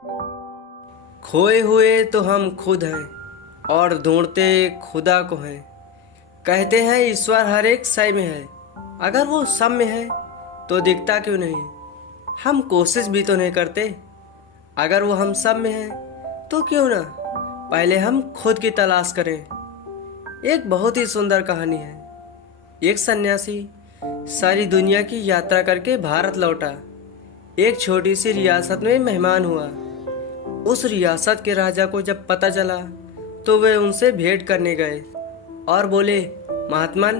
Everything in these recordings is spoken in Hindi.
खोए हुए तो हम खुद हैं और ढूंढते खुदा को हैं। कहते हैं ईश्वर हर एक शय में है, अगर वो सब में है तो दिखता क्यों नहीं? हम कोशिश भी तो नहीं करते। अगर वो हम सब में है तो क्यों ना पहले हम खुद की तलाश करें। एक बहुत ही सुंदर कहानी है। एक सन्यासी सारी दुनिया की यात्रा करके भारत लौटा। एक छोटी सी रियासत में मेहमान हुआ। उस रियासत के राजा को जब पता चला तो वे उनसे भेंट करने गए और बोले, महात्मन,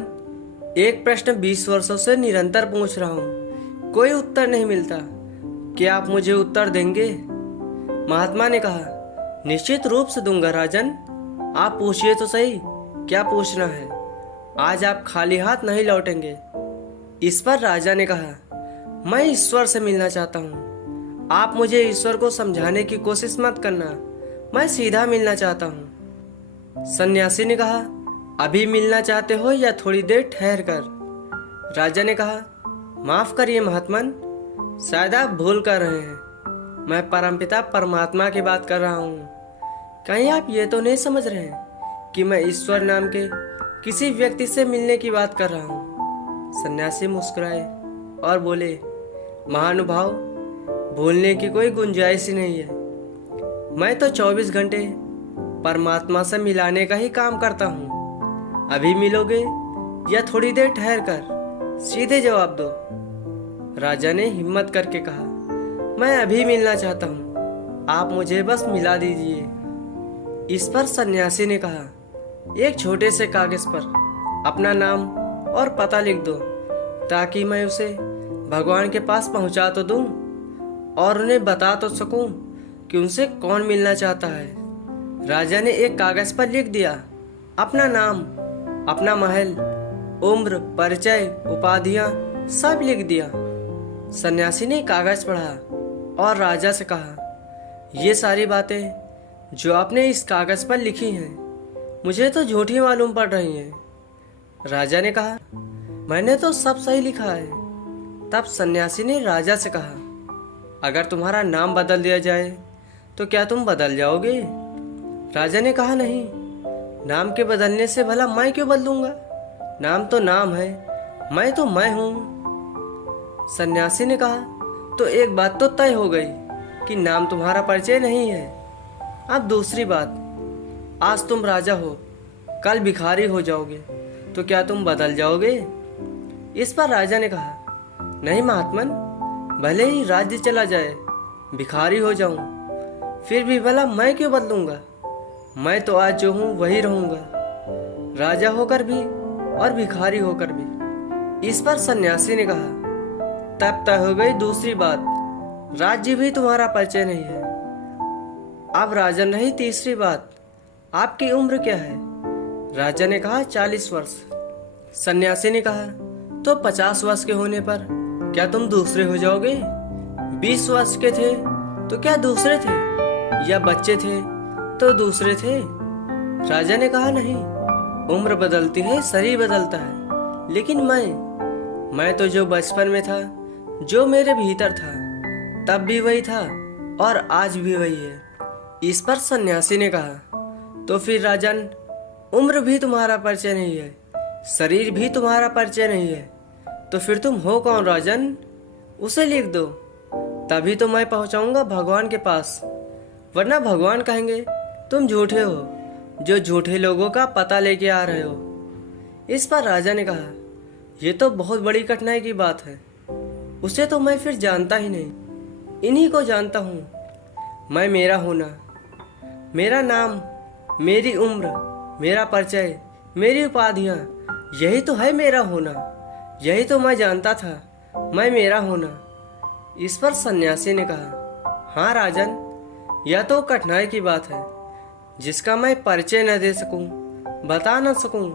एक प्रश्न 20 वर्षों से निरंतर पूछ रहा हूँ, कोई उत्तर नहीं मिलता। क्या आप मुझे उत्तर देंगे? महात्मा ने कहा, निश्चित रूप से दूंगा राजन। आप पूछिए तो सही, क्या पूछना है? आज आप खाली हाथ नहीं लौटेंगे। इस पर राजा ने कहा, मैं ईश्वर से मिलना चाहता हूँ। आप मुझे ईश्वर को समझाने की कोशिश मत करना, मैं सीधा मिलना चाहता हूँ। सन्यासी ने कहा, अभी मिलना चाहते हो या थोड़ी देर ठहर कर? राजा ने कहा, माफ करिए महात्मन, शायद आप भूल कर रहे हैं। मैं परमपिता परमात्मा की बात कर रहा हूँ। कहीं आप ये तो नहीं समझ रहे हैं कि मैं ईश्वर नाम के किसी व्यक्ति से मिलने की बात कर रहा हूँ? सन्यासी मुस्कुराए और बोले, महानुभाव, भूलने की कोई गुंजाइश ही नहीं है। मैं तो 24 घंटे परमात्मा से मिलाने का ही काम करता हूँ। अभी मिलोगे या थोड़ी देर ठहर कर? सीधे जवाब दो। राजा ने हिम्मत करके कहा, मैं अभी मिलना चाहता हूँ, आप मुझे बस मिला दीजिए। इस पर सन्यासी ने कहा, एक छोटे से कागज पर अपना नाम और पता लिख दो, ताकि मैं उसे भगवान के पास पहुंचा तो दूं और उन्हें बता तो सकूं कि उनसे कौन मिलना चाहता है। राजा ने एक कागज पर लिख दिया, अपना नाम, अपना महल, उम्र, परिचय, उपाधियां सब लिख दिया। सन्यासी ने कागज पढ़ा और राजा से कहा, ये सारी बातें जो आपने इस कागज पर लिखी हैं मुझे तो झूठी मालूम पड़ रही हैं। राजा ने कहा, मैंने तो सब सही लिखा है। तब सन्यासी ने राजा से कहा, अगर तुम्हारा नाम बदल दिया जाए तो क्या तुम बदल जाओगे? राजा ने कहा, नहीं, नाम के बदलने से भला मैं क्यों बदलूंगा? नाम तो नाम है, मैं तो मैं हूं। सन्यासी ने कहा, तो एक बात तो तय हो गई कि नाम तुम्हारा परिचय नहीं है। अब दूसरी बात, आज तुम राजा हो, कल भिखारी हो जाओगे, तो क्या तुम बदल जाओगे? इस पर राजा ने कहा, नहीं महात्मन, भले ही राज्य चला जाए, भिखारी हो जाऊं, फिर भी भला मैं क्यों बदलूंगा? मैं तो आज जो हूं वही रहूंगा, राजा होकर भी और भिखारी होकर भी। इस पर सन्यासी ने कहा, तब तय हो गई दूसरी बात, राज्य भी तुम्हारा परिचय नहीं है। अब राजन रही तीसरी बात, आपकी उम्र क्या है? राजा ने कहा, 40 वर्ष। सन्यासी ने कहा, तो 50 वर्ष के होने पर क्या तुम दूसरे हो जाओगे? 20 वर्ष के थे तो क्या दूसरे थे, या बच्चे थे तो दूसरे थे? राजा ने कहा, नहीं, उम्र बदलती है, शरीर बदलता है, लेकिन मैं तो जो बचपन में था, जो मेरे भीतर था, तब भी वही था और आज भी वही है। इस पर सन्यासी ने कहा, तो फिर राजन, उम्र भी तुम्हारा परिचय नहीं है, शरीर भी तुम्हारा परिचय नहीं है, तो फिर तुम हो कौन राजन? उसे लिख दो, तभी तो मैं पहुंचाऊंगा भगवान के पास, वरना भगवान कहेंगे तुम झूठे हो, जो झूठे लोगों का पता लेके आ रहे हो। इस पर राजा ने कहा, यह तो बहुत बड़ी कठिनाई की बात है, उसे तो मैं फिर जानता ही नहीं, इन्हीं को जानता हूँ। मैं मेरा होना, मेरा नाम, मेरी उम्र, मेरा परिचय, मेरी उपाधियाँ, यही तो है मेरा होना, यही तो मैं जानता था, मैं मेरा होना। इस पर सन्यासी ने कहा, हाँ राजन, यह तो कठिनाई की बात है, जिसका मैं परिचय न दे सकूं, बता न सकूं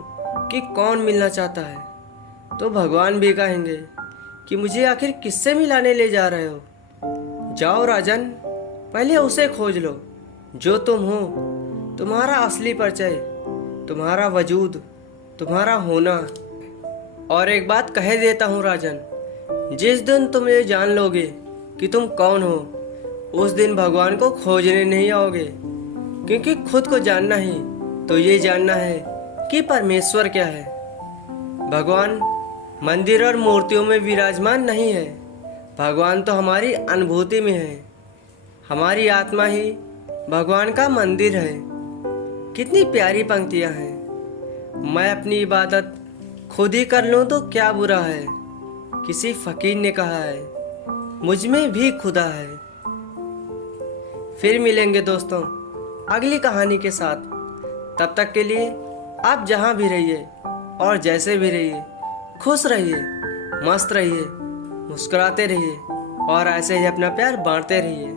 कि कौन मिलना चाहता है, तो भगवान भी कहेंगे कि मुझे आखिर किससे मिलाने ले जा रहे हो। जाओ राजन, पहले उसे खोज लो जो तुम हो, तुम्हारा असली परिचय, तुम्हारा वजूद, तुम्हारा होना। और एक बात कह देता हूँ राजन, जिस दिन तुम ये जान लोगे कि तुम कौन हो, उस दिन भगवान को खोजने नहीं आओगे, क्योंकि खुद को जानना ही तो ये जानना है कि परमेश्वर क्या है। भगवान मंदिर और मूर्तियों में विराजमान नहीं है, भगवान तो हमारी अनुभूति में है। हमारी आत्मा ही भगवान का मंदिर है। कितनी प्यारी पंक्तियां हैं। मैं अपनी इबादत खुद ही कर लूं तो क्या बुरा है, किसी फकीर ने कहा है, मुझ में भी खुदा है। फिर मिलेंगे दोस्तों अगली कहानी के साथ। तब तक के लिए आप जहां भी रहिए और जैसे भी रहिए, खुश रहिए, मस्त रहिए, मुस्कुराते रहिए और ऐसे ही अपना प्यार बांटते रहिए।